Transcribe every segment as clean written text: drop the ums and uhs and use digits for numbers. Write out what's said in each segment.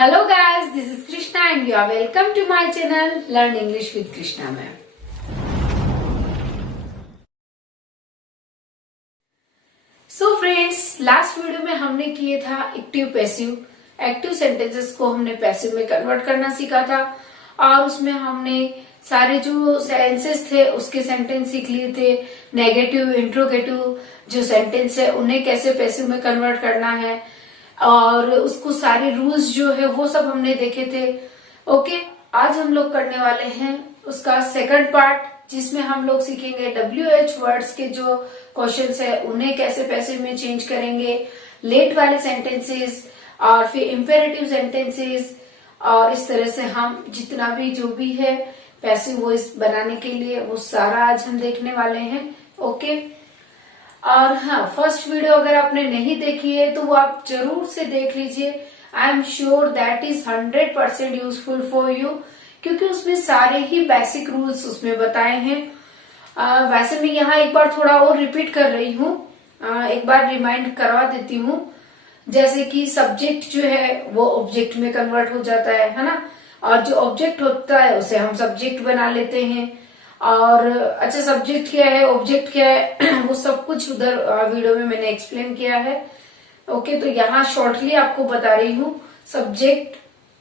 Hello guys, this is Krishna and you are welcome to my channel Learn English with Krishna ma'am. So friends, last video में हमने किए था active passive. Active sentences को हमने passive में convert करना सीखा था और उसमें हमने सारे जो सेंसेस थे उसके सेंटेंस सीख लिए थे। नेगेटिव, इंट्रोगेटिव जो सेंटेंस है उन्हें कैसे पैसिव में कन्वर्ट करना है और उसको सारे रूल्स जो है वो सब हमने देखे थे। ओके, आज हम लोग करने वाले हैं उसका सेकंड पार्ट, जिसमें हम लोग सीखेंगे WH वर्ड्स के जो क्वेश्चंस है उन्हें कैसे पैसिव में चेंज करेंगे, लेट वाले सेंटेंसेस और फिर इंपेरेटिव सेंटेंसेस, और इस तरह से हम जितना भी जो भी है पैसिव वॉइस बनाने के लिए वो सारा आज हम देखने वाले हैं। ओके, और हाँ, फर्स्ट वीडियो अगर आपने नहीं देखी है तो वो आप जरूर से देख लीजिए। I am sure that is 100% useful for you, क्योंकि उसमें सारे ही बेसिक रूल्स उसमें बताए हैं। वैसे मैं यहाँ एक बार थोड़ा और रिपीट कर रही हूँ, एक बार रिमाइंड करवा देती हूँ। जैसे कि सब्जेक्ट जो है वो ऑब्जेक्ट में कन्वर्ट हो जाता है ना, और जो ऑब्जेक्ट होता है उसे हम सब्जेक्ट बना लेते हैं। और अच्छा, सब्जेक्ट क्या है, ऑब्जेक्ट क्या है वो सब कुछ उधर वीडियो में मैंने एक्सप्लेन किया है। ओके, तो यहाँ शॉर्टली आपको बता रही हूँ। Subject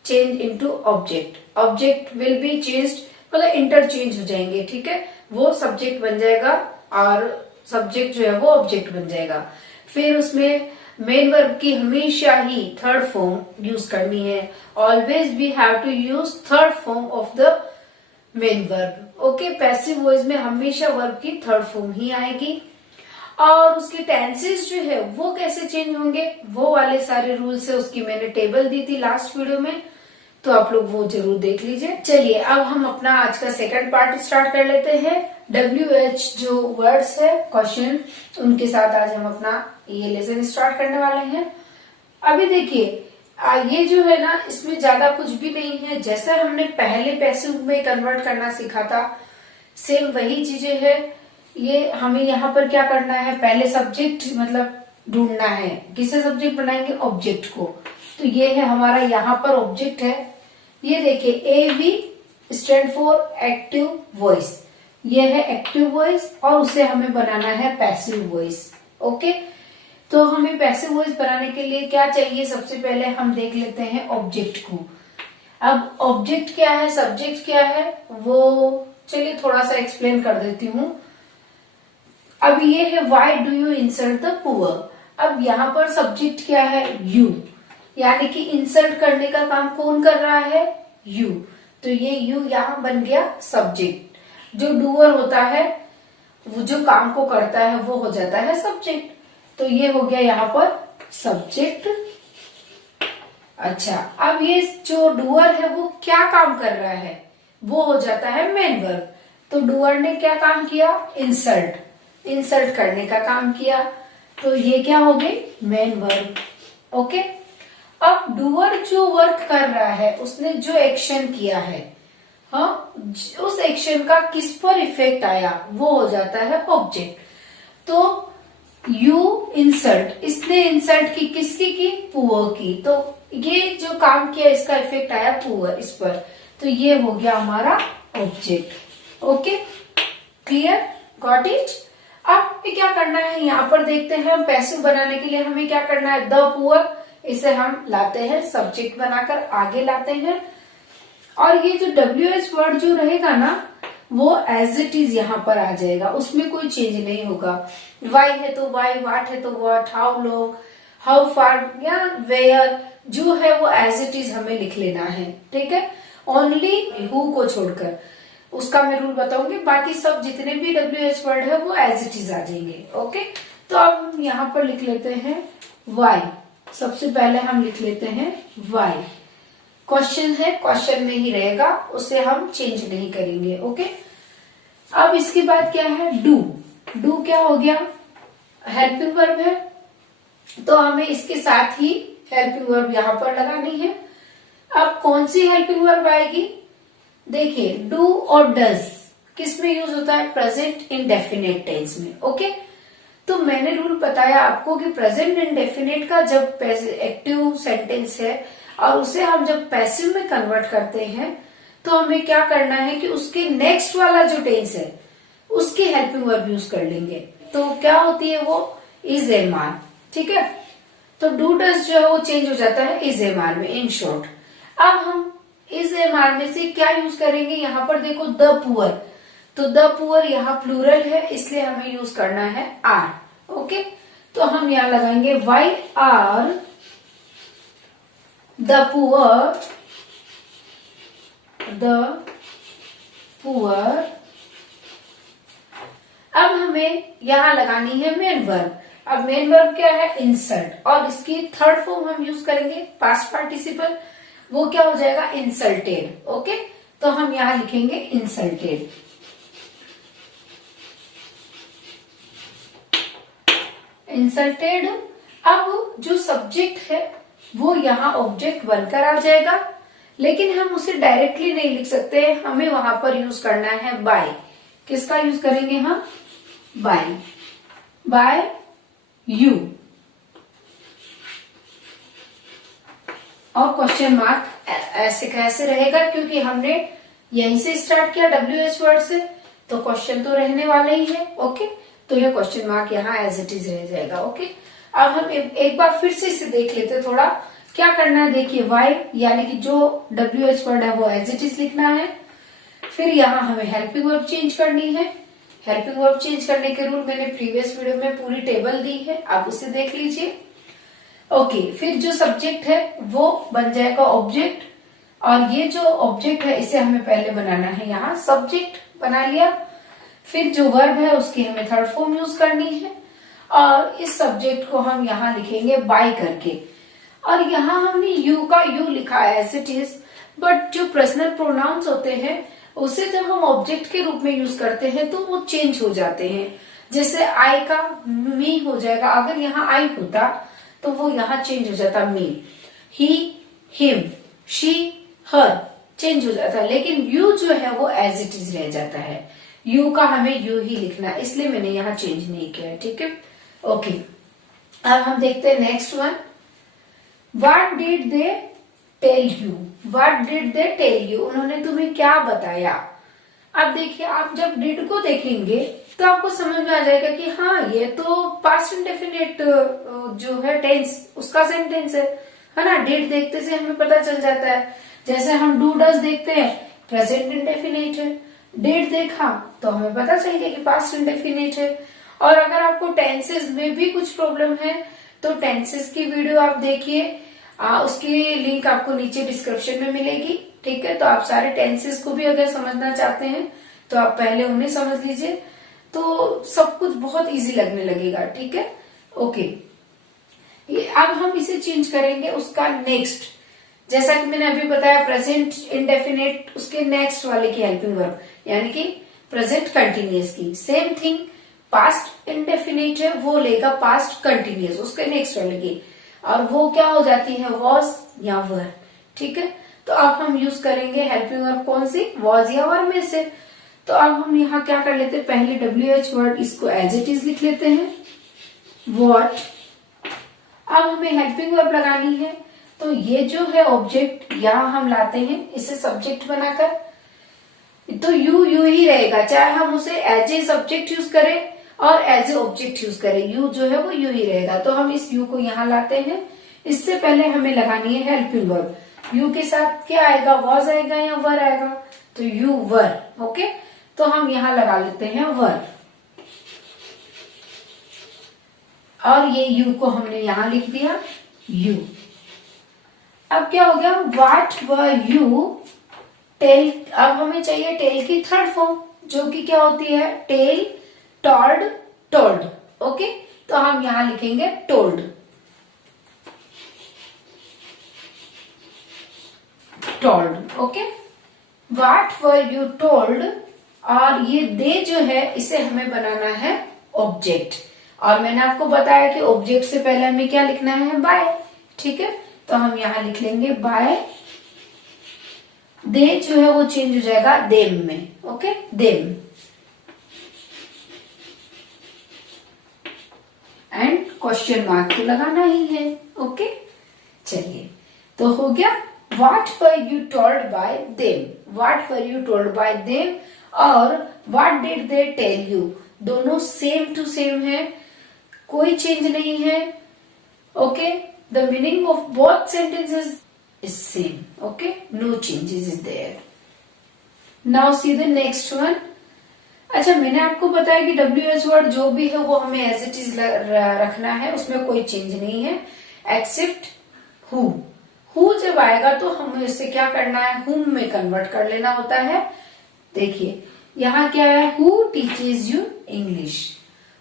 change into object, object will be changed, मतलब इंटरचेंज हो जाएंगे। ठीक है, वो सब्जेक्ट बन जाएगा और सब्जेक्ट जो है वो ऑब्जेक्ट बन जाएगा। फिर उसमें मेन वर्ब की हमेशा ही थर्ड फॉर्म यूज करनी है। Always we have to use third form of the main verb. Okay, passive voice में हमेशा वर्ब की थर्ड फॉर्म ही आएगी। और उसके टेंसेस जो है वो कैसे चेंज होंगे, वो वाले सारे रूल्स है, उसकी मैंने टेबल दी थी लास्ट वीडियो में, तो आप लोग वो जरूर देख लीजिए। चलिए अब हम अपना आज का सेकंड पार्ट स्टार्ट कर लेते हैं। WH जो वर्ड्स है क्वेश्चन, उनके साथ आज हम अपना ये लेसन स्टार्ट करने वाले हैं। अभी देखिए, ये जो है ना, इसमें ज्यादा कुछ भी नहीं है। जैसा हमने पहले पैसिव में कन्वर्ट करना सीखा था, सेम वही चीजें है। ये हमें यहाँ पर क्या करना है, पहले सब्जेक्ट मतलब ढूंढना है। किसे सब्जेक्ट बनाएंगे, ऑब्जेक्ट को। तो ये है हमारा यहाँ पर ऑब्जेक्ट है। ये देखिए AV stand for active voice, ये है एक्टिव वॉइस और उसे हमें बनाना है पैसिव वॉइस। ओके, तो हमें पैसिव वॉइस बनाने के लिए क्या चाहिए, सबसे पहले हम देख लेते हैं ऑब्जेक्ट को। अब ऑब्जेक्ट क्या है, सब्जेक्ट क्या है, वो चलिए थोड़ा सा एक्सप्लेन कर देती हूँ। अब ये है why do you insult the poor. अब यहाँ पर सब्जेक्ट क्या है, यू, यानी कि इंसल्ट करने का काम कौन कर रहा है, यू। तो ये यू यहाँ बन गया सब्जेक्ट। जो डूअर होता है, वो जो काम को करता है, वो हो जाता है सब्जेक्ट। तो ये हो गया यहाँ पर सब्जेक्ट। अच्छा, अब ये जो डूअर है वो क्या काम कर रहा है, वो हो जाता है मेन वर्ब। तो डूअर ने क्या काम किया, इंसल्ट, इंसल्ट करने का काम किया। तो ये क्या हो गई, मेन वर्ब। ओके, अब डूअर जो वर्क कर रहा है, उसने जो एक्शन किया है, हाँ, उस एक्शन का किस पर इफेक्ट आया, वो हो जाता है ऑब्जेक्ट। तो यू इंसल्ट, इसने इंसल्ट की, किसकी की, पुअर की। तो ये जो काम किया इसका इफेक्ट आया पुअर, इस पर। तो ये हो गया हमारा object. Okay, clear, got it. अब क्या करना है, यहाँ पर देखते हैं हम पैसिव बनाने के लिए हमें क्या करना है, द पुअर, इसे हम लाते हैं सब्जेक्ट बनाकर आगे लाते हैं। और ये जो WH वर्ड जो रहेगा ना, वो एज इट इज यहाँ पर आ जाएगा, उसमें कोई चेंज नहीं होगा। वाई है तो वाई, वाट है तो वाट, हाउ लॉन्ग, हाउ फार या वेयर, जो है वो एज इट इज हमें लिख लेना है। ठीक है, ओनली हु को छोड़कर, उसका मैं रूल बताऊंगी। बाकी सब जितने भी WH वर्ड है वो एज इट इज आ जाएंगे। ओके, तो अब हम यहाँ पर लिख लेते हैं वाई। सबसे पहले हम लिख लेते हैं वाई। क्वेश्चन है, क्वेश्चन में ही रहेगा, उसे हम चेंज नहीं करेंगे। ओके, अब इसके बाद क्या है, डू। डू क्या हो गया, हेल्पिंग वर्ब है, तो हमें इसके साथ ही हेल्पिंग वर्ब यहाँ पर लगानी है। अब कौन सी हेल्पिंग वर्ब आएगी, देखिए डू और डज किस में यूज होता है, प्रेजेंट इंडेफिनिट टेंस में। ओके, तो मैंने रूल बताया आपको कि प्रेजेंट इंडेफिनिट का जब एक्टिव सेंटेंस है और उसे हम जब पैसिव में कन्वर्ट करते हैं तो हमें क्या करना है कि उसके नेक्स्ट वाला जो टेंस है उसकी हेल्पिंग वर्ब यूज कर लेंगे। तो क्या होती है वो, इज एम आर। ठीक है, तो डू डज जो है वो चेंज हो जाता है इज एम आर में, इन शॉर्ट। अब हम इज एम आर में से क्या यूज करेंगे, यहाँ पर देखो द पुअर, तो द पुअर यहाँ प्लूरल है इसलिए हमें यूज करना है आर। ओके, तो हम यहाँ लगाएंगे why are the poor, the poor. अब हमें यहां लगानी है मेन वर्ब। अब मेन वर्ब क्या है, इंसल्ट, और इसकी थर्ड फॉर्म हम यूज करेंगे पास्ट पार्टिसिपल, वो क्या हो जाएगा, इंसल्टेड। ओके, तो हम यहां लिखेंगे इंसल्टेड। इंसल्टेड। अब जो सब्जेक्ट है वो यहाँ ऑब्जेक्ट बनकर आ जाएगा, लेकिन हम उसे डायरेक्टली नहीं लिख सकते, हमें वहां पर यूज करना है बाय। किसका यूज करेंगे हम, बाय, बाय यू। और क्वेश्चन मार्क ऐसे कैसे रहेगा, क्योंकि हमने यहीं से स्टार्ट किया WH वर्ड से, तो क्वेश्चन तो रहने वाला ही है। ओके, तो ये क्वेश्चन मार्क यहाँ एज इट इज रह जाएगा। ओके, अब हम एक बार फिर से इसे देख लेते हैं थोड़ा क्या करना है। देखिए वाई यानी कि जो WH वर्ड है वो एज इट इज लिखना है, फिर यहाँ हमें हेल्पिंग वर्ब चेंज करनी है। हेल्पिंग वर्ब चेंज करने के रूल मैंने प्रीवियस वीडियो में पूरी टेबल दी है, आप उसे देख लीजिए। ओके, फिर जो सब्जेक्ट है वो बन जाएगा ऑब्जेक्ट, और ये जो ऑब्जेक्ट है इसे हमें पहले बनाना है, यहाँ सब्जेक्ट बना लिया। फिर जो वर्ब है उसकी हमें थर्ड फॉर्म यूज करनी है, और इस सब्जेक्ट को हम यहाँ लिखेंगे बाय करके, और यहाँ हमने यू का यू लिखा है एज इट इज, बट जो पर्सनल प्रोनाउंस होते हैं उसे जब हम ऑब्जेक्ट के रूप में यूज करते हैं तो वो चेंज हो जाते हैं। जैसे आई का मी हो जाएगा, अगर यहाँ आई होता तो वो यहाँ चेंज हो जाता मी, ही, हिम, शी, हर चेंज हो जाता है, लेकिन यू जो है वो एज इट इज रह जाता है। यू का हमें यू ही लिखना है, इसलिए मैंने यहाँ चेंज नहीं किया है। ठीक है, ओके, अब हम देखते हैं next one. What did they tell you? What did they tell you? उन्होंने तुम्हें क्या बताया। अब देखिए, आप जब डिड को देखेंगे तो आपको समझ में आ जाएगा कि हाँ ये तो पास्ट इंडेफिनिट जो है टेंस उसका सेंटेंस है ना। डिड देखते से हमें पता चल जाता है। जैसे हम डू डज देखते हैं प्रेजेंट इंडेफिनिट है, डिड देखा तो हमें पता चल गया कि पास्ट इंडेफिनिट है। और अगर आपको टेंसेस में भी कुछ प्रॉब्लम है तो टेंसेस की वीडियो आप देखिए, उसकी लिंक आपको नीचे डिस्क्रिप्शन में मिलेगी। ठीक है, तो आप सारे टेंसेस को भी अगर समझना चाहते हैं तो आप पहले उन्हें समझ लीजिए, तो सब कुछ बहुत इजी लगने लगेगा। ठीक है, ओके, ये अब हम इसे चेंज करेंगे उसका नेक्स्ट। जैसा कि मैंने अभी बताया प्रेजेंट इंडेफिनिट उसके नेक्स्ट वाले की हेल्पिंग वर्ब, यानी कि प्रेजेंट कंटिन्यूअस की। सेम थिंग पास्ट इंडेफिनिट है वो लेगा पास्ट कंटिन्यूअस उसके नेक्स्ट वाले की, और वो क्या हो जाती है वॉज या वर। ठीक है, तो अब हम यूज करेंगे हेल्पिंग वर्ब कौन सी, वॉज या वर में से। तो अब हम यहाँ क्या कर लेते हैं, पहले WH वर्ड इसको एज इट इज लिख लेते हैं, वॉट। अब हमें हेल्पिंग वर्ब लगानी है, तो ये जो है ऑब्जेक्ट यहाँ हम लाते हैं इसे सब्जेक्ट बनाकर, तो यू यू ही रहेगा, चाहे हम उसे एज ए सब्जेक्ट यूज करें और एज ए ऑब्जेक्ट यूज करें, यू जो है वो यू ही रहेगा। तो हम इस यू को यहाँ लाते हैं। इससे पहले हमें लगानी है हेल्पिंग वर्ब। यू के साथ क्या आएगा, वॉज आएगा या वर आएगा, तो यू वर। ओके, तो हम यहाँ लगा लेते हैं वर, और ये यू को हमने यहाँ लिख दिया यू। अब क्या हो गया, व्हाट वर यू टेल। अब हमें चाहिए टेल की थर्ड फॉर्म जो कि क्या होती है, टेल, टॉल्ड, टोल्ड। ओके, तो हम यहां लिखेंगे told, told. Okay, what were you told, और ये दे जो है इसे हमें बनाना है ऑब्जेक्ट, और मैंने आपको बताया कि ऑब्जेक्ट से पहले हमें क्या लिखना है, बाय। ठीक है, तो हम यहां लिख लेंगे बाय। दे जो है वो चेंज हो जाएगा देम में। Okay, them, and question mark तो लगाना ही है। ओके, चलिए, तो हो गया what were you told by them, what were you told by them और what did they tell you, दोनों सेम टू सेम है, कोई चेंज नहीं है। Okay, the meaning of both sentences is same. Okay, no changes is there. Now see the next one. अच्छा, मैंने आपको बताया कि WH वर्ड जो भी है वो हमें एज इट इज रखना है, उसमें कोई चेंज नहीं है एक्सेप्ट हु। हु जब आएगा तो हमें इससे क्या करना है, हुम में कन्वर्ट कर लेना होता है। देखिए यहाँ क्या है, who teaches you English,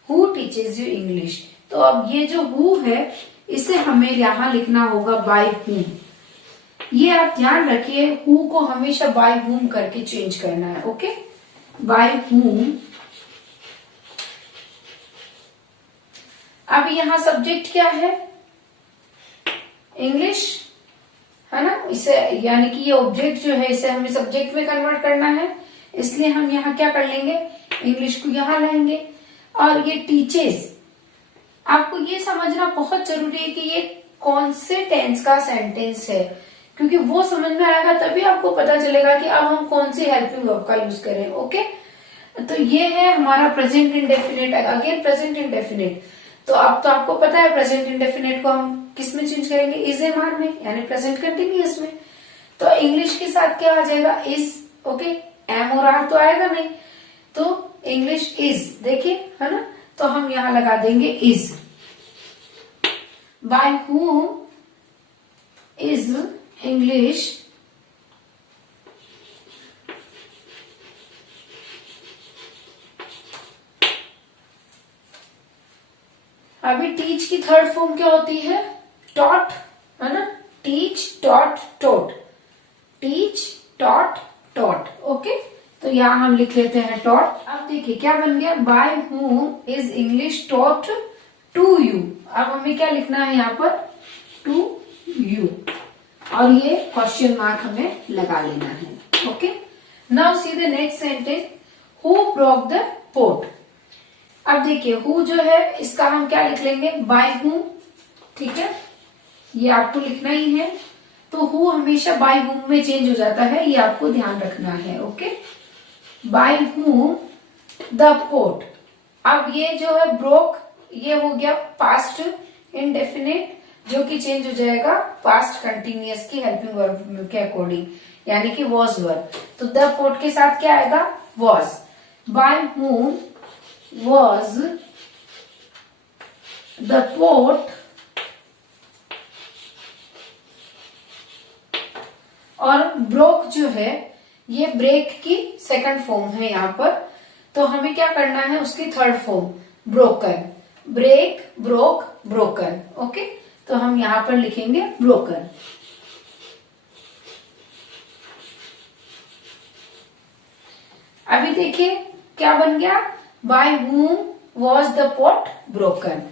who teaches you English. तो अब ये जो हु है इसे हमें यहाँ लिखना होगा बाय हुम। ये आप ध्यान रखिए, हु को हमेशा बाय हुम करके चेंज करना है। ओके, बाय हुम। अब यहाँ सब्जेक्ट क्या है, इंग्लिश है ना, इसे यानी कि ये ऑब्जेक्ट जो है इसे हमें सब्जेक्ट में कन्वर्ट करना है, इसलिए हम यहाँ क्या कर लेंगे, इंग्लिश को यहाँ लाएंगे। और ये टीचेस, आपको ये समझना बहुत जरूरी है कि ये कौन से टेंस का सेंटेंस है, क्योंकि वो समझ में आएगा तभी आपको पता चलेगा कि अब हम कौन सी हेल्पिंग वर्ब का यूज करें। ओके, तो ये है हमारा present indefinite, again present indefinite. तो अब तो आपको पता है प्रेजेंट इंडेफिनिट को हम किस में चेंज करेंगे, इज एम आर में, यानी प्रेजेंट कंटिन्यूअस में। तो इंग्लिश के साथ क्या आ जाएगा, इज। ओके, एम और आर तो आएगा नहीं, तो इंग्लिश इज, देखिए है ना, तो हम यहां लगा देंगे is. Bye whom is English अभी टीच की थर्ड फॉर्म क्या होती है, टॉट, है ना, टीच, टॉट, टोट, टीच, टॉट, टॉट। ओके, तो यहाँ हम लिख लेते हैं टॉट। अब देखिए क्या बन गया, by whom is English taught to you. अब हमें क्या लिखना है यहाँ पर, टू यू, और ये क्वेश्चन मार्क हमें लगा लेना है। Okay, now see the next sentence, who broke the pot. अब देखिए हु जो है इसका हम क्या लिख लेंगे, बाय हुम। ठीक है, ये आपको लिखना ही है। तो हु हमेशा बाय हुम में चेंज हो जाता है, ये आपको ध्यान रखना है। Okay, by whom the pot. अब ये जो है ब्रोक, ये हो गया पास्ट इंडेफिनिट, जो कि चेंज हो जाएगा पास्ट कंटिन्यूअस की हेल्पिंग वर्ब के अकॉर्डिंग, यानी कि वॉज वर्ब। तो द पोट के साथ क्या आएगा, was. By whom was the pot, और ब्रोक जो है ये ब्रेक की सेकंड फॉर्म है यहाँ पर, तो हमें क्या करना है, उसकी third form broken, break, broke, broken. Okay, तो हम यहाँ पर लिखेंगे ब्रोकन। अभी देखिए क्या बन गया, by whom was the pot broken.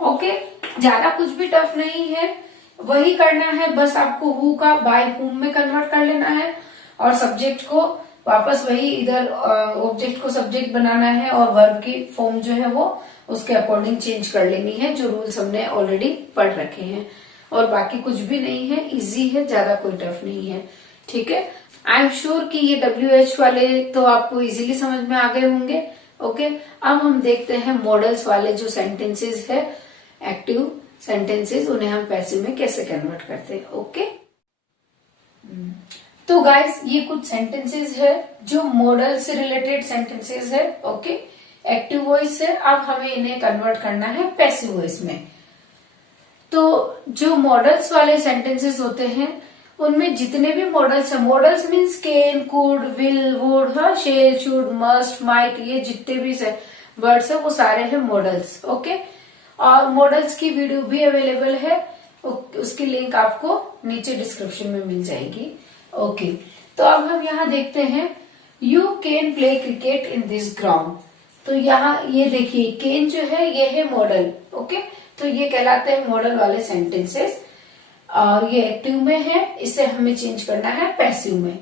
Okay, ज्यादा कुछ भी टफ नहीं है, वही करना है, बस आपको हु का बाय हुम में कन्वर्ट कर लेना है और सब्जेक्ट को वापस वही इधर ऑब्जेक्ट को सब्जेक्ट बनाना है, और वर्ब की फॉर्म जो है वो उसके अकॉर्डिंग चेंज कर लेनी है, जो रूल्स हमने ऑलरेडी पढ़ रखे हैं। और बाकी कुछ भी नहीं है, इजी है, ज्यादा कोई टफ नहीं है। ठीक है, आई एम श्योर कि ये WH वाले तो आपको इजीली समझ में आ गए होंगे। ओके, अब हम देखते हैं मॉडल्स वाले जो सेंटेंसेस है, एक्टिव सेंटेंसेस, उन्हें हम पैसिव में कैसे कन्वर्ट करते हैं। ओके, तो गाइस ये कुछ सेंटेंसेस है जो मॉडल से रिलेटेड सेंटेंसेस है। ओके, एक्टिव वॉइस है, अब हमें इन्हें कन्वर्ट करना है पैसिव वॉइस में। तो जो मॉडल्स वाले सेंटेंसेस होते हैं उनमें जितने भी मॉडल्स है, modals means can, could, will, would, shall, should, must, might, ये जितने भी वर्ड्स है वो सारे हैं मॉडल्स। ओके, और मॉडल्स की वीडियो भी अवेलेबल है, उसकी लिंक आपको नीचे डिस्क्रिप्शन में मिल जाएगी। ओके, तो अब हम यहाँ देखते हैं, you can play cricket in this ground. तो यहाँ ये देखिए कैन जो है ये है मॉडल। ओके, तो ये कहलाते हैं मॉडल वाले सेंटेंसेस, और ये एक्टिव में है, इसे हमें चेंज करना है पैसिव में।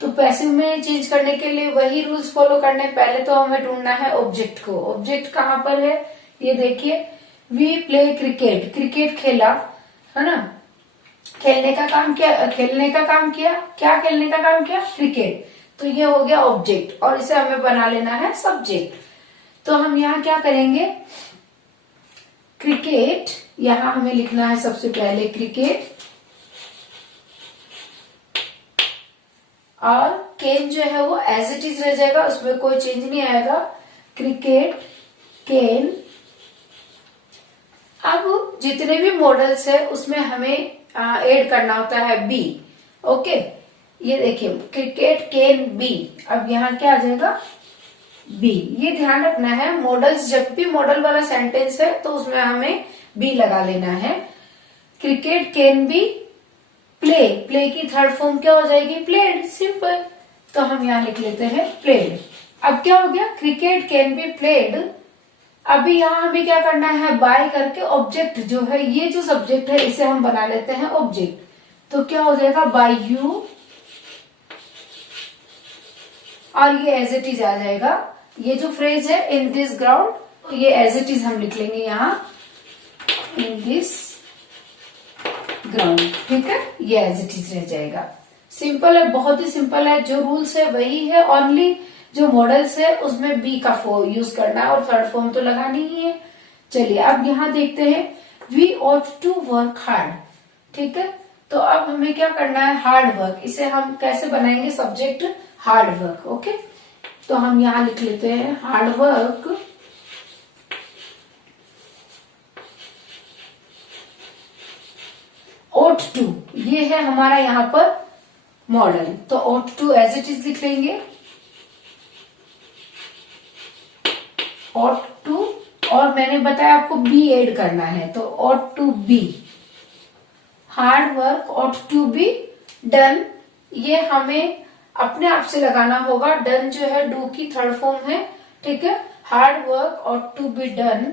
तो पैसिव में चेंज करने के लिए वही रूल्स फॉलो करने, पहले तो हमें ढूंढना है ऑब्जेक्ट को। ऑब्जेक्ट कहाँ पर है, ये देखिए, वी प्ले क्रिकेट, क्रिकेट खेला, है ना, खेलने का काम किया, खेलने का काम किया, क्या खेलने का काम किया, क्रिकेट। तो ये हो गया ऑब्जेक्ट और इसे हमें बना लेना है सब्जेक्ट। तो हम यहाँ क्या करेंगे, क्रिकेट, यहाँ हमें लिखना है सबसे पहले क्रिकेट, और केन जो है वो एज इट इज रह जाएगा, उसमें कोई चेंज नहीं आएगा, क्रिकेट केन। अब जितने भी मॉडल्स है उसमें हमें ऐड करना होता है बी। ओके, ये देखिए क्रिकेट केन बी, अब यहाँ क्या आ जाएगा, बी। ये ध्यान रखना है, मॉडल्स जब भी मॉडल वाला सेंटेंस है तो उसमें हमें बी लगा लेना है। Cricket can be play, play की थर्ड फॉर्म क्या हो जाएगी, प्लेड, सिंपल। तो हम यहाँ लिख लेते हैं प्लेड। अब क्या हो गया, क्रिकेट कैन बी प्लेड। अभी यहाँ हमें क्या करना है, बाय करके ऑब्जेक्ट जो है, ये जो सब्जेक्ट है इसे हम बना लेते हैं ऑब्जेक्ट। तो क्या हो जाएगा, बाय यू, और ये एज इट इज आ जाएगा। ये जो फ्रेज है इन दिस ग्राउंड, ये एज इट इज हम लिख लेंगे यहाँ, इन दिस ग्राउंड, ठीक है, ये एज इट इज रह जाएगा। सिंपल है, बहुत ही सिंपल है, जो रूल्स है वही है, ओनली जो मॉडल्स है उसमें बी का यूज करना है और थर्ड फॉर्म तो लगानी ही है। चलिए अब यहाँ देखते हैं, we ought to work hard, ठीक है। तो अब हमें क्या करना है, हार्ड वर्क। इसे हम कैसे बनाएंगे, सब्जेक्ट हार्ड वर्क। ओके, तो हम यहाँ लिख लेते हैं हार्ड वर्क, ought to, ये है हमारा यहाँ पर मॉडल। तो ought to as it is लिख लेंगे, ought to, और मैंने बताया आपको बी ऐड करना है, तो ought to be, hard work ought to be done। ये हमें अपने आप से लगाना होगा, डन जो है डू की थर्ड फॉर्म है, ठीक है। Hard work ought to be done,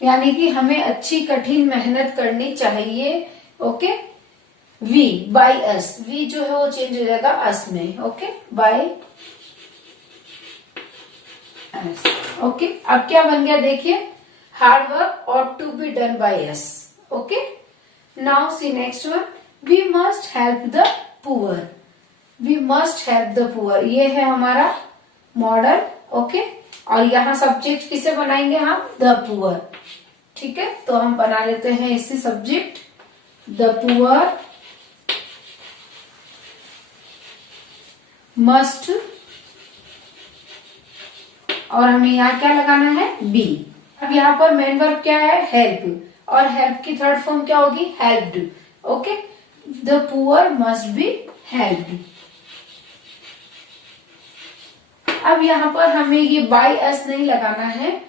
यानी कि हमें अच्छी कठिन मेहनत करनी चाहिए। Okay, we by us, we जो है वो चेंज हो जाएगा अस में। Okay, by us. ओके, अब क्या बन गया देखिए, hard work ought to be done by us। Okay, now see next one, we must help the poor, we must help the poor, ये है हमारा मॉडल। ओके, और यहाँ सब्जेक्ट किसे बनाएंगे हम, द पुअर, ठीक है। तो हम बना लेते हैं इसी सब्जेक्ट, द पुअर मस्ट, और हमें यहाँ क्या लगाना है, बी। अब यहाँ पर मेन वर्ब क्या है, हेल्प, और हेल्प की थर्ड फॉर्म क्या होगी, helped. Okay, the poor must be helped. अब यहाँ पर हमें ये बाय अस नहीं लगाना है,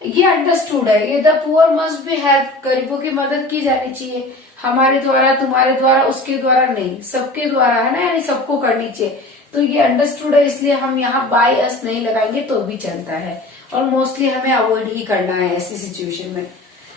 ये अंडरस्टूड है, ये the poor must be help, गरीबों की मदद की जानी चाहिए, हमारे द्वारा, तुम्हारे द्वारा, उसके द्वारा नहीं, सबके द्वारा, है ना, यानी सबको करनी चाहिए। तो ये अंडरस्टूड है, इसलिए हम यहाँ बाय अस नहीं लगाएंगे तो भी चलता है, और मोस्टली हमें अवॉइड ही करना है ऐसी सिचुएशन में।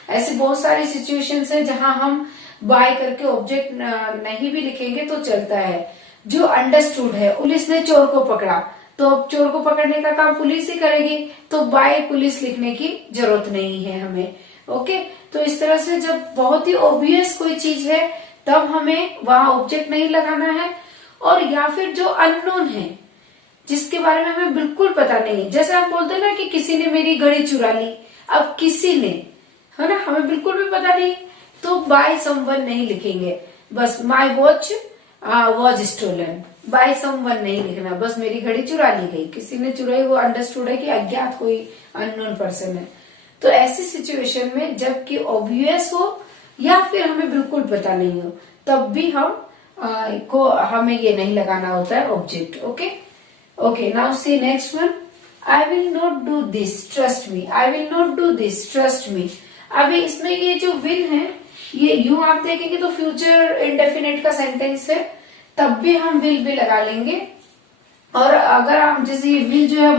ऐसी बहुत सारी सिचुएशंस है जहां हम बाय करके ऑब्जेक्ट नहीं भी लिखेंगे तो चलता है। जो अंडरस्टूड है, पुलिस ने चोर को पकड़ा, तो अब चोर को पकड़ने का काम पुलिस ही करेगी, तो बाय पुलिस लिखने की जरूरत नहीं है हमें। ओके, तो इस तरह से जब बहुत ही ऑब्वियस कोई चीज है तब हमें वहां ऑब्जेक्ट नहीं लगाना है, और या फिर जो अननोन है, जिसके बारे में हमें बिल्कुल पता नहीं, जैसे आप बोलते हैं ना कि किसी ने मेरी घड़ी चुरा ली, अब किसी ने, है ना, हमें बिल्कुल भी पता नहीं, तो बाय समवन नहीं लिखेंगे, बस my watch was stolen, by someone नहीं लिखना, बस मेरी घड़ी चुरा ली गई, किसी ने चुराई, वो अंडरस्टूड है कि अज्ञात कोई अननोन पर्सन है। तो ऐसी सिचुएशन में जबकि ऑब्वियस हो या फिर हमें बिल्कुल पता नहीं हो, तब भी हमें ये नहीं लगाना होता है object. Okay, okay, now see next one, I will not do this trust me, I will not do this trust मी। अभी इसमें ये जो विल है, ये यूं आप देखेंगे तो फ्यूचर इंडेफिनिट का सेंटेंस है, तब भी हम विल भी लगा लेंगे। और अगर हम जैसे ये विल जो है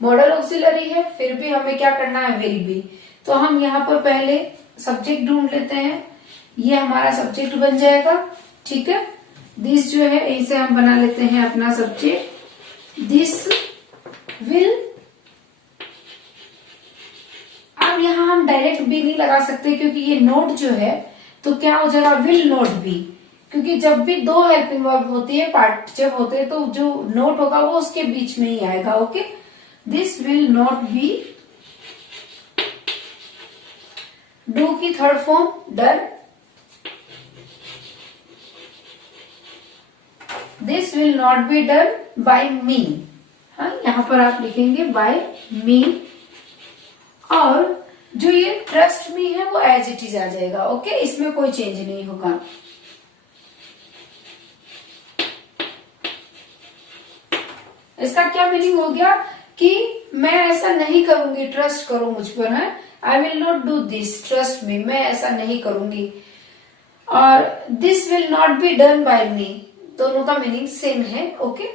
मॉडल ऑक्सिलरी है, फिर भी हमें क्या करना है, विल भी। तो हम यहाँ पर पहले सब्जेक्ट ढूंढ लेते हैं, ये हमारा सब्जेक्ट बन जाएगा, ठीक है। दिस जो है इसे हम बना लेते हैं अपना सब्जेक्ट, दिस विल। अब यहाँ हम डायरेक्ट भी नहीं लगा सकते क्योंकि ये नोट जो है तो क्या हो जाएगा, विल नॉट बी, क्योंकि जब भी दो हेल्पिंग वर्ब होती है, पार्टिसिपल होते हैं, तो जो नोट होगा वो उसके बीच में ही आएगा। Okay, this will not be do की third form done, this will not be done by me. हाँ, यहां पर आप लिखेंगे बाय मी, और जो ये ट्रस्ट मी है वो एज इट इज आ जाएगा। ओके, इसमें कोई चेंज नहीं होगा। इसका क्या मीनिंग हो गया कि मैं ऐसा नहीं करूंगी, ट्रस्ट करो मुझ पर, है, I will not do this, trust me, मैं ऐसा नहीं करूंगी। और this will not be done by me, दोनों का मीनिंग सेम है। ओके,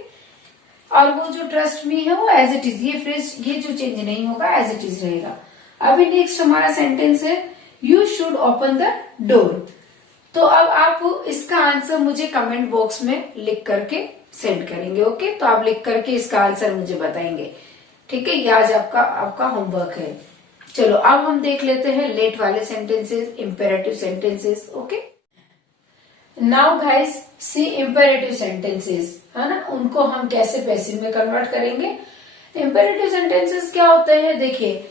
और वो जो ट्रस्ट मी है वो एज इट इज, ये फ्रेज, ये जो चेंज नहीं होगा, एज इट इज रहेगा। अभी नेक्स्ट हमारा सेंटेंस है you should open the door. तो अब आप इसका आंसर मुझे कमेंट बॉक्स में लिख करके सेंड करेंगे। ओके, तो आप लिख करके इसका आंसर मुझे बताएंगे। ठीक है, ये आज आपका होमवर्क है। चलो अब हम देख लेते हैं लेट वाले sentences, imperative sentences. Okay, now guys see imperative sentences, है ना, उनको हम कैसे पैसिव में कन्वर्ट करेंगे। इंपेरेटिव सेंटेंसेस क्या होते हैं, देखिए,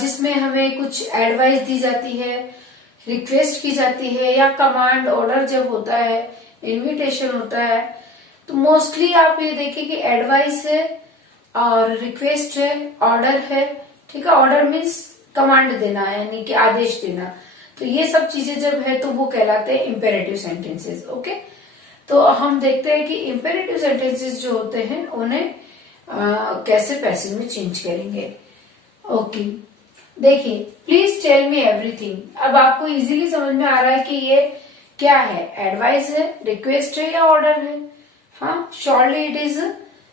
जिसमें हमें कुछ एडवाइस दी जाती है, रिक्वेस्ट की जाती है, या कमांड ऑर्डर जब होता है, इनविटेशन होता है, तो मोस्टली आप ये देखिए कि एडवाइस है और रिक्वेस्ट है, ऑर्डर है। ठीक है, ऑर्डर मीन्स कमांड देना, यानी कि आदेश देना। तो ये सब चीजें जब है तो वो कहलाते हैं इंपेरेटिव सेंटेंसेस। ओके, तो हम देखते हैं कि इंपेरेटिव सेंटेंसेस जो होते हैं उन्हें कैसे पैसिव में चेंज करेंगे। ओके, देखिए, प्लीज टेल मी एवरीथिंग। अब आपको इजीली समझ में आ रहा है कि ये क्या है, एडवाइस है, रिक्वेस्ट है, या ऑर्डर है। हाँ, shortly it is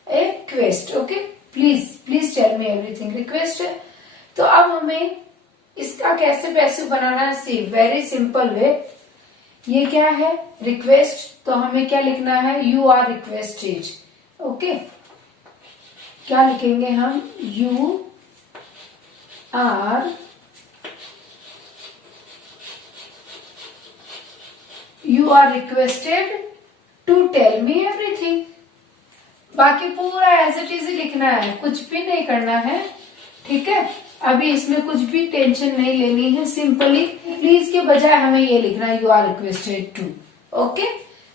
a quest. Okay, please tell me everything, request है। तो अब हमें इसका कैसे पैसिव बनाना है, सी वेरी सिंपल वे। ये क्या है, रिक्वेस्ट, तो हमें क्या लिखना है, यू आर रिक्वेस्टेड। ओके, क्या लिखेंगे हम, you are requested to tell me everything. बाकी पूरा एज इट इज ही लिखना है, कुछ भी नहीं करना है। ठीक है, अभी इसमें कुछ भी टेंशन नहीं लेनी है, सिंपली प्लीज के बजाय हमें ये लिखना है, you are requested to. Okay,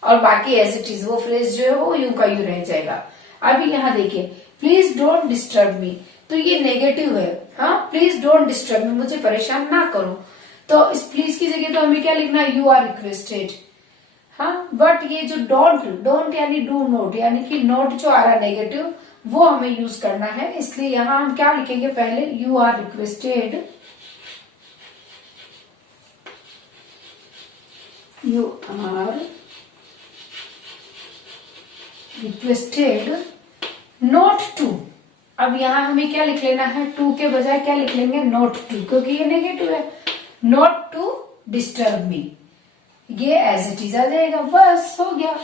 और बाकी एज इट इज वो फ्रेज जो है वो यूं का यूं रह जाएगा। अभी यहाँ देखिए, प्लीज डोंट डिस्टर्ब मी, तो ये नेगेटिव है। हाँ, प्लीज डोंट डिस्टर्ब मी, मुझे परेशान ना करो। तो इस प्लीज की जगह तो हमें क्या लिखना है, यू आर रिक्वेस्टेड। हाँ, बट ये जो डोंट यानी डू नोट, यानी कि नोट जो आ रहा है नेगेटिव, वो हमें यूज करना है। इसलिए यहां हम क्या लिखेंगे, पहले you are requested, you are requested not to. अब यहां हमें क्या लिख लेना है, टू के बजाय क्या लिख लेंगे, नोट टू, क्योंकि ये नेगेटिव है। नोट टू डिस्टर्ब मी, ये एज इट इज आ जाएगा, बस हो गया।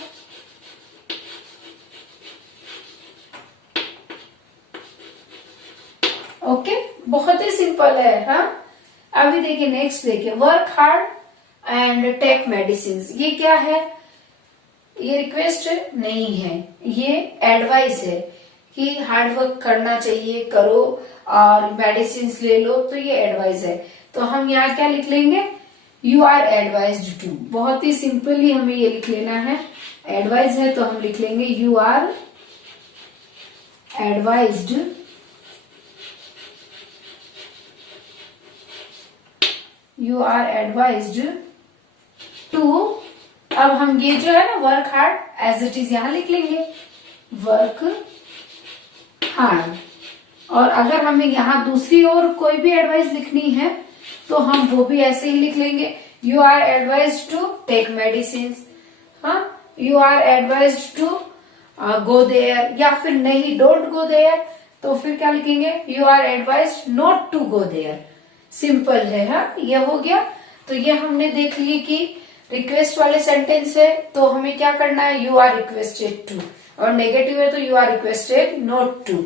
ओके, बहुत ही सिंपल है। हाँ, अभी देखिए नेक्स्ट देखिए, work hard and take medicine. ये क्या है, ये रिक्वेस्ट नहीं है, ये एडवाइस है कि हार्ड वर्क करना चाहिए, करो और मेडिसिन ले लो, तो ये एडवाइस है। तो हम यहाँ क्या लिख लेंगे, यू आर एडवाइज्ड टू। बहुत ही सिंपली हमें ये लिख लेना है, एडवाइस है तो हम लिख लेंगे यू आर एडवाइज्ड टू। अब हम ये जो है ना, work hard as it is यहां लिख लेंगे, वर्क हार्ड। और अगर हमें यहाँ दूसरी ओर कोई भी एडवाइस लिखनी है तो हम वो भी ऐसे ही लिख लेंगे, you are advised to take medicine. हाँ, you are advised to go there, या फिर नहीं, डोंट गो देयर, तो फिर क्या लिखेंगे, you are advised not to go there. Simple है। हाँ, ये हो गया। तो ये हमने देख ली कि रिक्वेस्ट वाले सेंटेंस है तो हमें क्या करना है, यू आर रिक्वेस्टेड टू, और नेगेटिव है तो you are requested not to,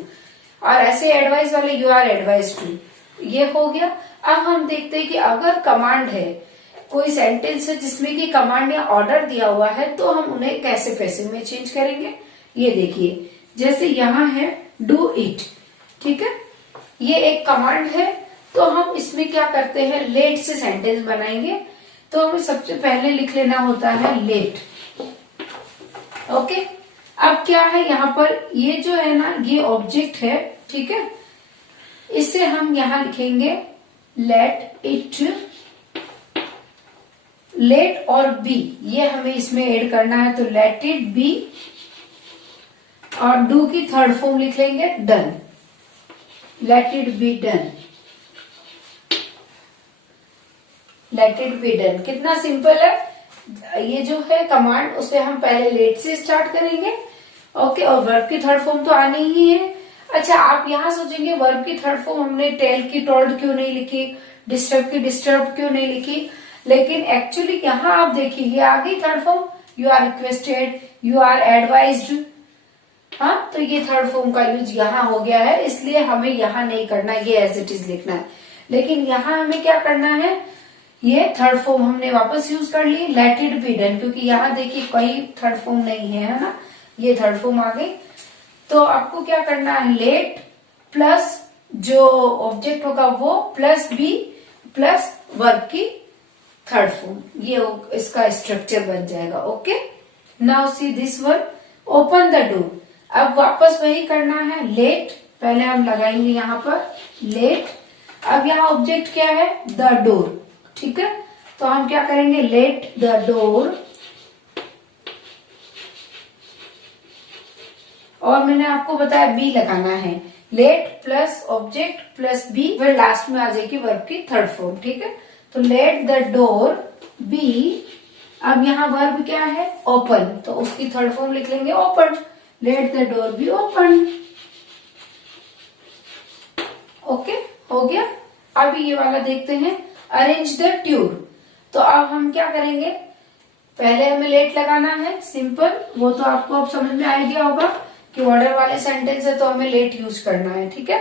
और ऐसे एडवाइस वाले यू आर एडवाइज टू। ये हो गया। अब हम देखते हैं कि अगर कमांड है, कोई सेंटेंस है जिसमें कि कमांड या ऑर्डर दिया हुआ है तो हम उन्हें कैसे पैसिव में चेंज करेंगे। ये देखिए, जैसे यहाँ है डू इट, ठीक है, ये एक कमांड है, तो हम इसमें क्या करते हैं, लेट से सेंटेंस बनाएंगे। तो हमें सबसे पहले लिख लेना होता है लेट। ओके, अब क्या है यहाँ पर, ये जो है ना ये ऑब्जेक्ट है, ठीक है, इससे हम यहाँ लिखेंगे लेट इट, लेट और बी ये हमें इसमें ऐड करना है, तो लेट इट बी, और डू की थर्ड फॉर्म लिख लेंगे done, let it be done, let it be done. कितना सिंपल है। ये जो है कमांड उसे हम पहले लेट से स्टार्ट करेंगे, ओके, और वर्ब की थर्ड फॉर्म तो आनी ही है। अच्छा, आप यहाँ सोचेंगे वर्ब की थर्ड फॉर्म हमने टेल की टोल्ड क्यों नहीं लिखी, डिस्टर्ब की डिस्टर्ब क्यों नहीं लिखी, लेकिन एक्चुअली यहाँ आप देखिए ये आ गई third form, you are requested, you are advised, हाँ, तो ये थर्ड फॉर्म का यूज यहाँ हो गया है, इसलिए हमें यहाँ नहीं करना, ये एज इट इज लिखना है। लेकिन यहाँ हमें क्या करना है, ये थर्ड फॉर्म हमने वापस यूज कर ली, लेट इट बी डन, क्योंकि यहाँ देखिए कोई थर्ड फॉर्म नहीं है ना, ये थर्ड फॉर्म आ गई। तो आपको क्या करना है, लेट प्लस जो ऑब्जेक्ट होगा वो प्लस बी प्लस वर्ब की थर्ड फॉर्म, ये इसका स्ट्रक्चर बन जाएगा। Okay, now see this one, open the door. अब वापस वही करना है, लेट पहले हम लगाएंगे यहाँ पर लेट, अब यहाँ ऑब्जेक्ट क्या है, द डोर, ठीक है, तो हम क्या करेंगे, लेट द डोर, और मैंने आपको बताया बी लगाना है, let plus object plus be, फिर लास्ट में आ जाएगी वर्ब की थर्ड फॉर्म, ठीक है, तो लेट द डोर बी। अब यहाँ वर्ब क्या है, ओपन, तो उसकी थर्ड फॉर्म लिख लेंगे open, let the door be open. Okay, हो गया। अब ये वाला देखते हैं, अरेंज द ट्यूर। तो अब हम क्या करेंगे, पहले हमें लेट लगाना है, सिंपल, वो तो आपको अब समझ में आ गया होगा कि ऑर्डर वाले सेंटेंस है तो हमें लेट यूज करना है, ठीक है,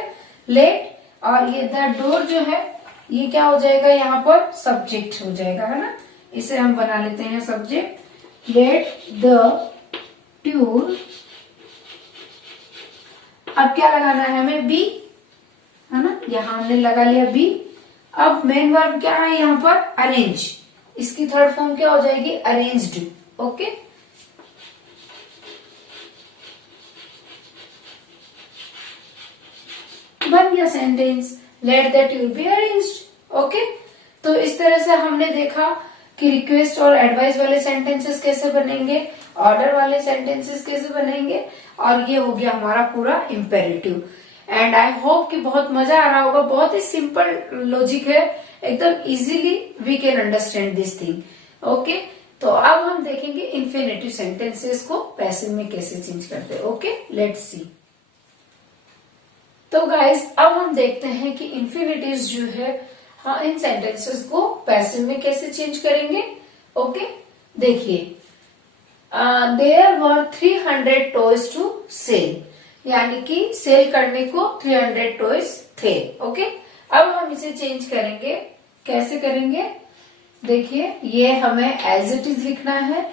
लेट, और ये द डोर जो है ये क्या हो जाएगा, यहाँ पर सब्जेक्ट हो जाएगा, है ना, इसे हम बना लेते हैं सब्जेक्ट, लेट द ट्यूर। अब क्या लगाना है हमें, बी, है ना, यहाँ हमने लगा लिया बी। अब मेन वर्ब क्या है यहाँ पर, अरेंज, इसकी थर्ड फॉर्म क्या हो जाएगी, अरेंज्ड। ओके, बन गया sentence, let the tour be arranged. Okay, तो इस तरह से हमने देखा कि रिक्वेस्ट और एडवाइस वाले सेंटेंसेस कैसे बनेंगे, ऑर्डर वाले सेंटेंसेस कैसे बनेंगे, और ये हो गया हमारा पूरा इम्पेरेटिव। एंड आई होप कि बहुत मजा आ रहा होगा, बहुत ही सिंपल लॉजिक है, एकदम easily we can understand this thing. Okay, तो अब हम देखेंगे इंफिनिटिव सेंटेंसेस को पैसिव में कैसे चेंज करते हैं। Okay, let's see. तो गाइस अब हम देखते हैं कि इंफिनिटिव्स जो है, हाँ, इन सेंटेंसेस को पैसिव में कैसे चेंज करेंगे। ओके, देखिए, there were 300 toys to sell, यानी कि सेल करने को 300 टॉयज थे। ओके, अब हम इसे चेंज करेंगे, कैसे करेंगे, देखिए, ये हमें एज इट इज लिखना है,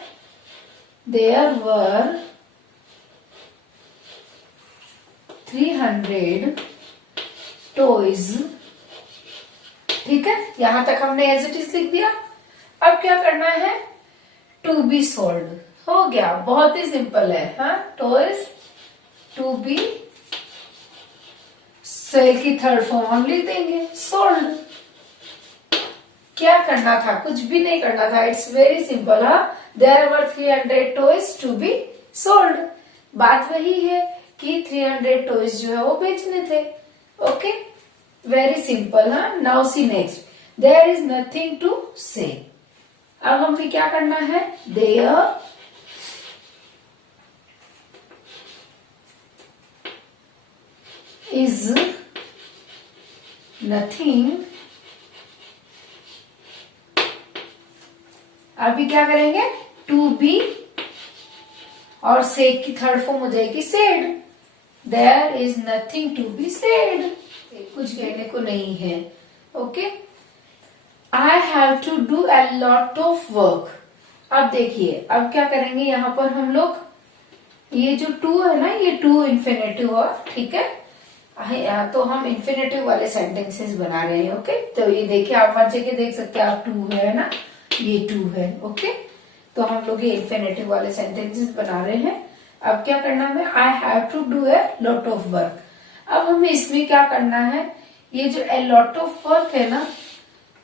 देयर वर 300 टॉयज, ठीक है, यहां तक हमने एज इट इज लिख दिया। अब क्या करना है, टू बी सोल्ड, हो गया, बहुत ही सिंपल है, हाँ, टॉयज टू बी, सेल की थर्ड फॉर्म हम लिख देंगे सोल्ड। क्या करना था, कुछ भी नहीं करना था, इट्स वेरी सिंपल। हाँ, there were 300 toys to be sold, बात वही है कि 300 टॉयज जो है वो बेचने थे। Okay, very simple. हाँ, now see next, there is nothing to say. अब हमें क्या करना है, देयर is nothing, अभी क्या करेंगे, टू बी, और से की थर्ड फॉर्म हो जाएगी said, there is nothing to be said, कुछ कहने को नहीं है। Okay, I have to do a lot of work. अब देखिए, अब क्या करेंगे यहाँ पर हम लोग, ये जो टू है ना, ये टू इन्फिनेटिव है, ठीक है। तो हम इन्फिनेटिव वाले सेंटेंसेस बना रहे हैं, ओके। तो ये देखिए, आप हर जगह देख सकते हैं, आप टू है ना, ये टू है, ओके। तो हम लोग ये इन्फिनेटिव वाले सेंटेंसेस बना रहे हैं। अब क्या करना है, I have to do a lot of work. अब हमें इसमें क्या करना है, ये जो ए लॉट ऑफ वर्क है ना,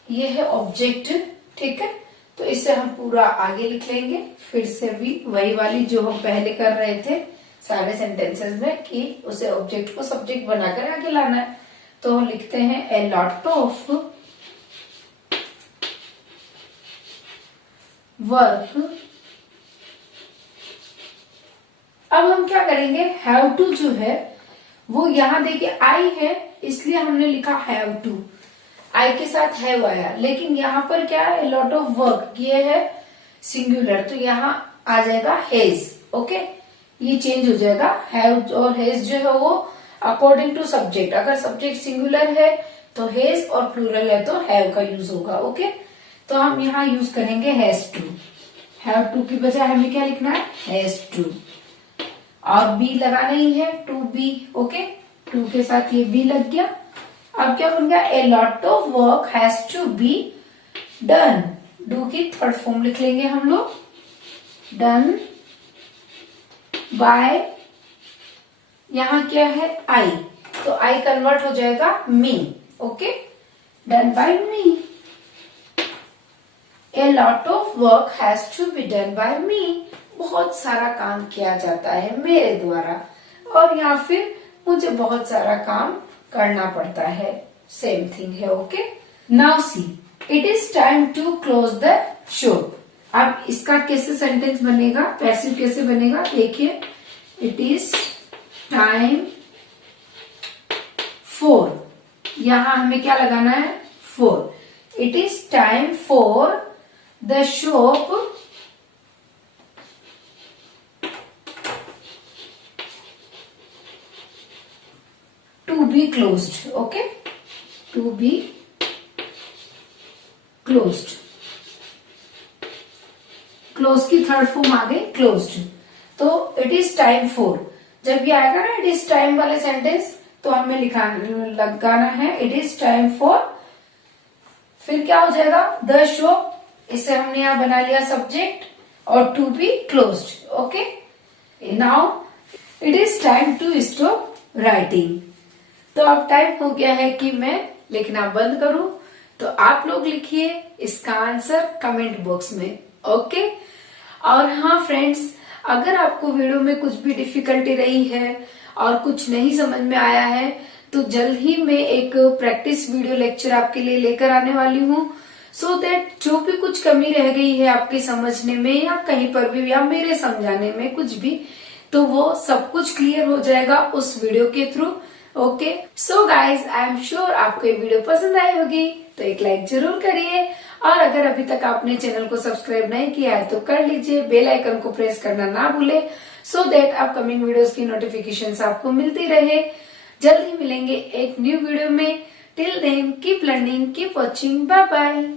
ये है ऑब्जेक्ट, ठीक है। तो इसे हम पूरा आगे लिख लेंगे, फिर से भी वही वाली जो हम पहले कर रहे थे सारे सेंटेंसेस में, कि उसे ऑब्जेक्ट को सब्जेक्ट बनाकर आगे लाना है। तो हम लिखते हैं ए लॉट ऑफ वर्क। अब हम क्या करेंगे, हैव टू जो है वो यहाँ देखिए आई है, इसलिए हमने लिखा हैव टू, आई के साथ हैव आया। लेकिन यहाँ पर क्या है, लॉट ऑफ वर्क, ये है सिंगुलर, तो यहाँ आ जाएगा हैज, ओके। ये चेंज हो जाएगा, हैव और हैज जो है वो अकॉर्डिंग टू सब्जेक्ट। अगर सब्जेक्ट सिंगुलर है तो हैज, और प्लूरल है तो हैव का यूज होगा, ओके। तो हम यहाँ यूज करेंगे हैज टू। हैव टू की बजाय हमें क्या लिखना है, हैज टू, और बी लगाना ही है, टू बी, ओके। टू के साथ ये बी लग गया। अब क्या बन गया, a lot of work has to be done. Do की थर्ड फॉर्म लिख लेंगे हम लोग, डन बाय, यहां क्या है आई, तो आई कन्वर्ट हो जाएगा me, okay. Done by me. A lot of work has to be done by me. बहुत सारा काम किया जाता है मेरे द्वारा, और या फिर मुझे बहुत सारा काम करना पड़ता है, सेम थिंग है, okay. Now see, it is time to close the shop. अब इसका कैसे सेंटेंस बनेगा, पैसिव कैसे बनेगा, देखिए, इट इज टाइम फॉर, यहां हमें क्या लगाना है, for. It is time for the shop to be closed, okay, to be closed. Close की थर्ड फॉर्म आ गई क्लोज्ड। तो इट इज टाइम फॉर, जब ये आएगा ना इट इज टाइम वाले सेंटेंस, तो हमें लगाना है इट इज टाइम फॉर, फिर क्या हो जाएगा, द शॉप, इसे हमने यहां बना लिया सब्जेक्ट, और to be closed, okay. Now it is time to stop writing. तो अब टाइम हो गया है कि मैं लिखना बंद करूं, तो आप लोग लिखिए इसका आंसर कमेंट बॉक्स में, ओके। और हाँ फ्रेंड्स, अगर आपको वीडियो में कुछ भी डिफिकल्टी रही है और कुछ नहीं समझ में आया है, तो जल्द ही मैं एक प्रैक्टिस वीडियो लेक्चर आपके लिए लेकर आने वाली हूँ, सो दैट जो भी कुछ कमी रह गई है आपके समझने में या कहीं पर भी या मेरे समझाने में कुछ भी, तो वो सब कुछ क्लियर हो जाएगा उस वीडियो के through, okay. So guys, I am sure आपको ये वीडियो पसंद आई होगी, तो एक लाइक जरूर करिए, और अगर अभी तक आपने चैनल को सब्सक्राइब नहीं किया है तो कर लीजिए, बेल आइकन को प्रेस करना ना भूले, सो दैट अपकमिंग वीडियोस की नोटिफिकेशंस आपको मिलती रहे। जल्द ही मिलेंगे एक न्यू वीडियो में। Till then keep learning, keep watching, bye bye.